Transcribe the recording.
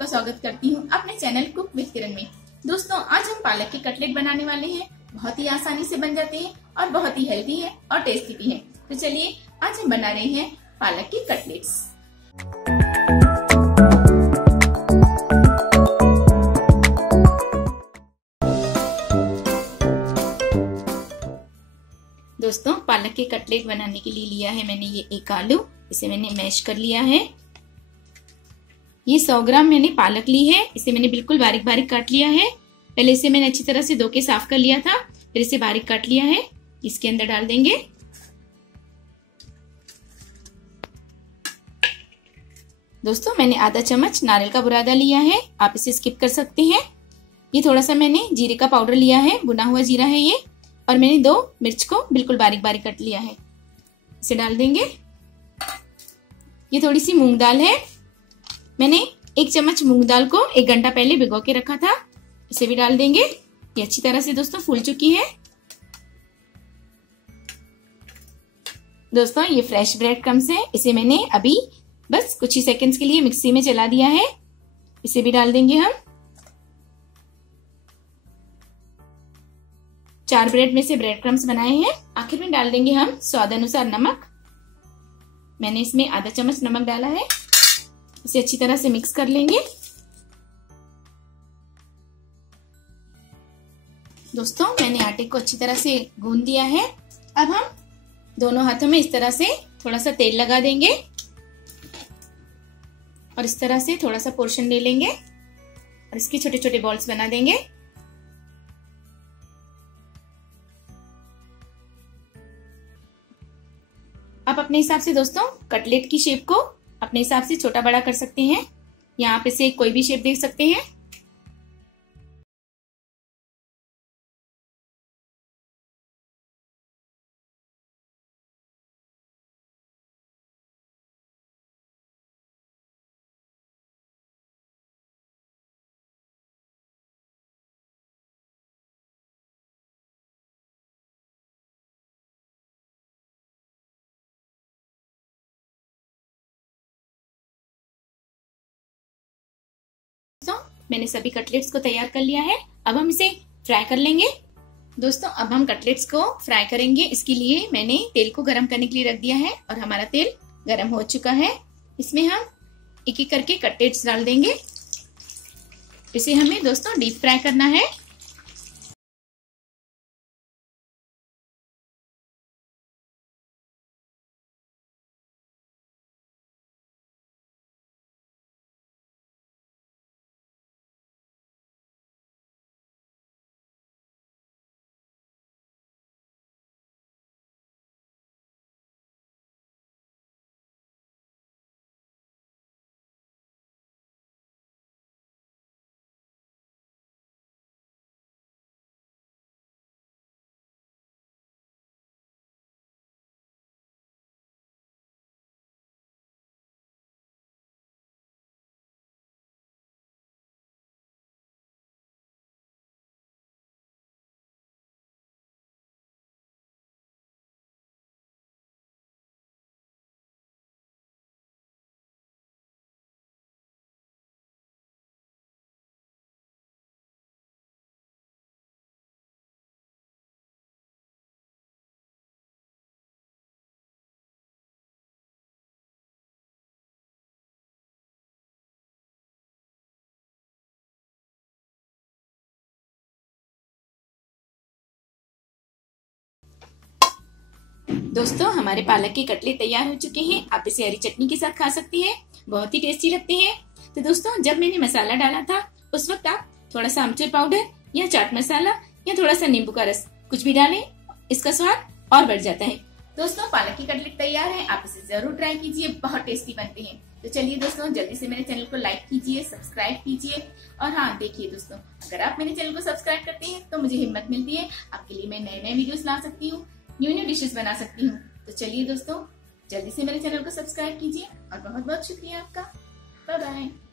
आपका स्वागत करती हूँ अपने चैनल कुक विद किरण में। दोस्तों, आज हम पालक के कटलेट बनाने वाले हैं। बहुत ही आसानी से बन जाते हैं और बहुत ही हेल्दी है और टेस्टी भी है। तो चलिए आज हम बना रहे हैं पालक के कटलेट्स। दोस्तों, पालक के कटलेट बनाने के लिए लिया है मैंने ये एक आलू, इसे मैंने मैश कर लिया है। ये 100 ग्राम मैंने पालक ली है, इसे मैंने बिल्कुल बारीक बारीक काट लिया है। पहले इसे मैंने अच्छी तरह से धो के साफ कर लिया था, फिर इसे बारीक काट लिया है। इसके अंदर डाल देंगे। दोस्तों, मैंने आधा चम्मच नारियल का बुरादा लिया है, आप इसे स्किप कर सकते हैं। ये थोड़ा सा मैंने जीरे का पाउडर लिया है, भुना हुआ जीरा है ये। और मैंने 2 मिर्च को बिल्कुल बारीक बारीक काट लिया है, इसे डाल देंगे। ये थोड़ी सी मूंग दाल है, मैंने 1 चम्मच मूंग दाल को 1 घंटा पहले भिगो के रखा था, इसे भी डाल देंगे। ये अच्छी तरह से दोस्तों फूल चुकी है। दोस्तों, ये फ्रेश ब्रेड क्रम्स है, इसे मैंने अभी बस कुछ ही सेकंड्स के लिए मिक्सी में चला दिया है, इसे भी डाल देंगे हम। 4 ब्रेड में से ब्रेड क्रम्स बनाए हैं। आखिर में डाल देंगे हम स्वाद अनुसार नमक। मैंने इसमें आधा चम्मच नमक डाला है, इसे अच्छी तरह से मिक्स कर लेंगे। दोस्तों, मैंने आटे को अच्छी तरह से गूंद दिया है। अब हम दोनों हाथों में इस तरह से थोड़ा सा तेल लगा देंगे और इस तरह से थोड़ा सा पोर्शन ले लेंगे और इसके छोटे छोटे बॉल्स बना देंगे। आप अपने हिसाब से दोस्तों कटलेट की शेप को अपने हिसाब से छोटा बड़ा कर सकते हैं, या आप इसे कोई भी शेप दे सकते हैं। मैंने सभी कटलेट्स को तैयार कर लिया है, अब हम इसे फ्राई कर लेंगे। दोस्तों, अब हम कटलेट्स को फ्राई करेंगे। इसके लिए मैंने तेल को गरम करने के लिए रख दिया है और हमारा तेल गरम हो चुका है। इसमें हम एक एक करके कटलेट्स डाल देंगे। इसे हमें दोस्तों डीप फ्राई करना है। दोस्तों, हमारे पालक के कटलेट तैयार हो चुके हैं। आप इसे हरी चटनी के साथ खा सकते हैं, बहुत ही टेस्टी लगते हैं। तो दोस्तों, जब मैंने मसाला डाला था उस वक्त आप थोड़ा सा आमचूर पाउडर या चाट मसाला या थोड़ा सा नींबू का रस कुछ भी डालें, इसका स्वाद और बढ़ जाता है। दोस्तों, पालक की कटलेट तैयार है, आप इसे जरूर ट्राई कीजिए, बहुत टेस्टी बनते हैं। तो चलिए दोस्तों, जल्दी से मेरे चैनल को लाइक कीजिए, सब्सक्राइब कीजिए। और हाँ, देखिए दोस्तों, अगर आप मेरे चैनल को सब्सक्राइब करते हैं तो मुझे हिम्मत मिलती है, आपके लिए मैं नए नए वीडियोस ला सकती हूँ, न्यू डिशेस बना सकती हूँ। तो चलिए दोस्तों, जल्दी से मेरे चैनल को सब्सक्राइब कीजिए और बहुत बहुत शुक्रिया आपका। Bye bye.